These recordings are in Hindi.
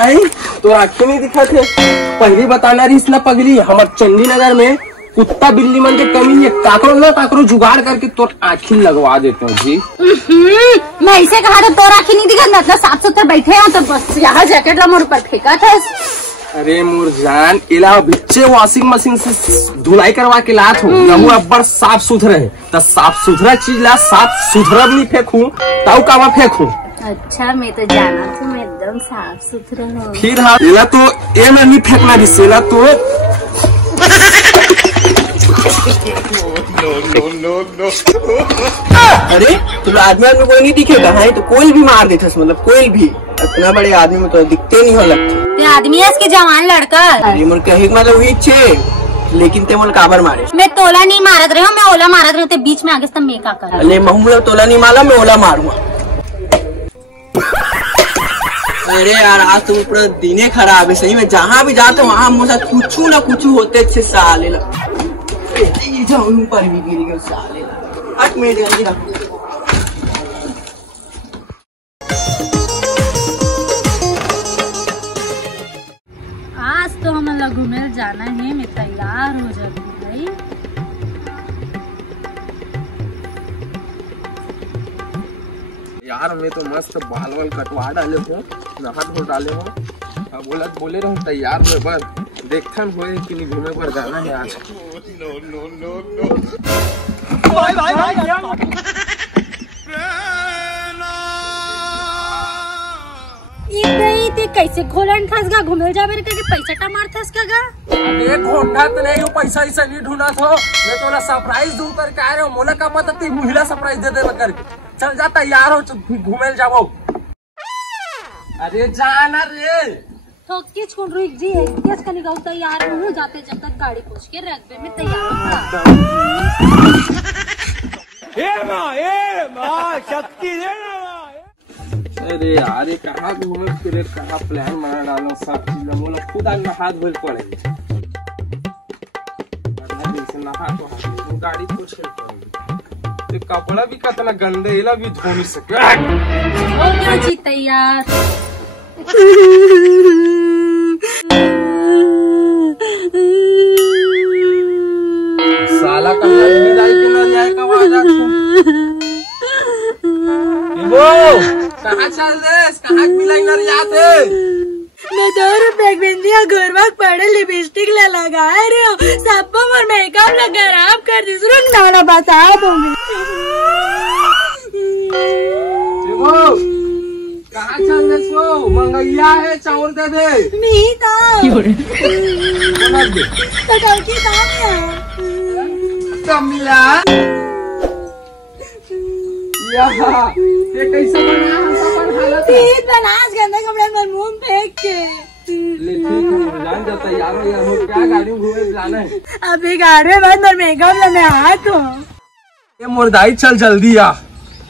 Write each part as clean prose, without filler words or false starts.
आई तो आँखें नहीं दिखा थे। पहली बताना रही ना पगली, हमार चंडी नगर में कुत्ता बिल्ली मन के कमी है, काकरो ना काकरो जुगाड़ करके तो आँखी लगवा देते हैं जी। मैं ऐसे कहा था तो आँखी नहीं दिखा, मतलब साफ सुथरे बैठे हैं तो बस यहाँ जैकेट ला मोर ऊपर फेंका था। अरे मोर जान इला बच्चे वॉशिंग मशीन से धुलाई करवा के लात हूँ, नहू अब्बर साफ सुथरे है तो साफ सुथरा चीज ला साफ सुथरा भी नहीं फेंकू ताऊ का फेंकू। अच्छा मैं तो जाना था मैं एकदम साफ सुथरा हूँ। फिर हाँ इला तो ये में नहीं फेंकना जिससे तो नो। अरे तुम आदमी में कोई नहीं दिखेगा है तो कोई भी मार देता, मतलब कोई भी इतना बड़े आदमी में तो दिखते नहीं हो लगते। आदमी है इसके जवान लड़का। अरे मोर कहे मतलब वही छे, लेकिन ते मोल काबर मारे। मैं तोला नहीं मारत रही हूँ, मैं ओला मारत रही हूँ, बीच में आगे से मैं का कर। अरे महूला तोला नहीं मारा, मैं ओला मारूंगा। अरे यार आज तुम पूरा दिने खराब है सही में, जहाँ भी जाते वहाँ मुझे कुछ ना कुछ होते अच्छे साले ऊपर भी गिर गए साले। 8 मिनट जल्दी रखो। आज तो हम लोग घूमे जाना है, मैं तैयार हो जाती भाई। यार मैं तो मस्त बाल वाल कटवा डाले हूँ, नहा धो डाले हूँ, अब बोले रहूँ तैयार हुए बस देखते हुए कि नहीं घूमे पर जाना है आज। कैसे घोलन थस गा घूमे जाबे के पैसा टमार थस का गा। अरे ढूंढा तो नहीं, पैसा ऐसा नहीं ढूंढा था, मैं तो सरप्राइज दूं करके आ रहे हो, मोला का मतलब ती महिला सरप्राइज दे दे करके। चल जा तैयार हो घूमे जाओ। अरे जाना रे तो किस कौन रुक जी है किस कनी गाँव तैयार हूँ, जाते जब तक गाड़ी पूछ के रख दे मैं तैयार हूँ। शक्ति अरे यार ये कहाँ घूमे फिरे, कहाँ प्लान बना डालो सब चीज मोला खुद आगे हाथ धोल पड़ेंगे। नहा तो गाड़ी पूछ पड़ेगी, कपड़ा भी कितना गंदे इला भी धो नहीं सके। हो गया जी तैयार। साला का जाए कि ना जाएगा कहाँ चल रहे, कहाँ मिलाई न जाते। मैं 2 रुपए बिंदिया गुरबक पड़े लिपस्टिक ले लगा रहे हो, सब और मेकअप लगा खराब कर दी, रुक ना बता दूंगी। कहाँ चल रहे सो, मंगैया है चावल दे दे। मीता मिला ये कैसे बना बनास गंदा कपड़ा में मुंह फेंक के। ले ठीक है जान जा तैयार हो यार, हो क्या गाड़ी में घूमे जाना है। अभी गाड़ी में बंद और मेकअप लेने आया तो ये मोरदाई चल जल्दी आ।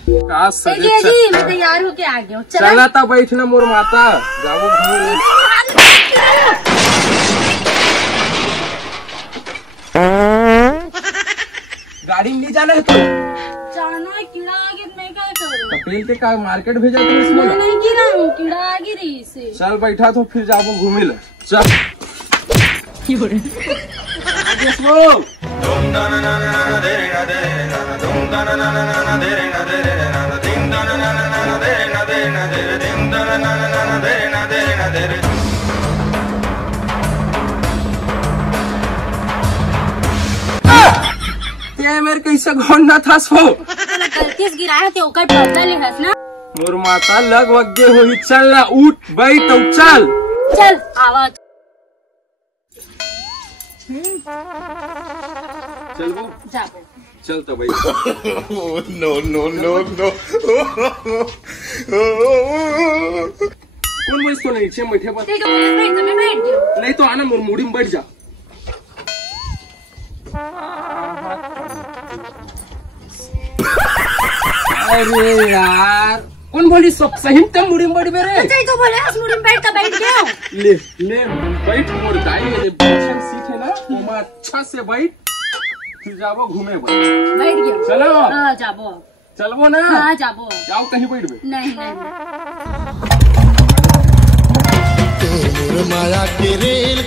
जी मैं तैयार होके आ गया हूँ। चला था बैठना मोर माता जाओ घूम। गाड़ी में नहीं जाना है तो जाना है, कीड़ा आगे मैं क्या करूँ। तपेल के का मार्केट भेजा तो इसमें नहीं गिरा हूँ, कीड़ा आगे रही से। चल बैठा तो फिर जाओ घूमे ले चल। मेरे कैसे घोड़ना था सो गलती से गिराया थे ओकर बदला ले हस ना। मोर माता लग वगे हो चल ना उठ बैठ तो चल चल आवाज चल वो जाबो चल तो भाई। नो कौन बैठ तो नहीं छे बैठे पर ठीक है बैठ मैं बैठ गया नहीं तो आना मोर मुड़ी में बैठ जा। अरे यार कौन बोली सब सही में मुड़ी में बैठ मेरे तो बोले उस मुड़ी में बैठ गया। ले बैठ मोर दाई ये बैठन सीट है ना वो अच्छा से बैठ फिर जाबो घूमे बैठ गया। चलो हां जाबो चलबो ना। हां जाबो जाओ कहीं बैठबे नहीं माया के रेल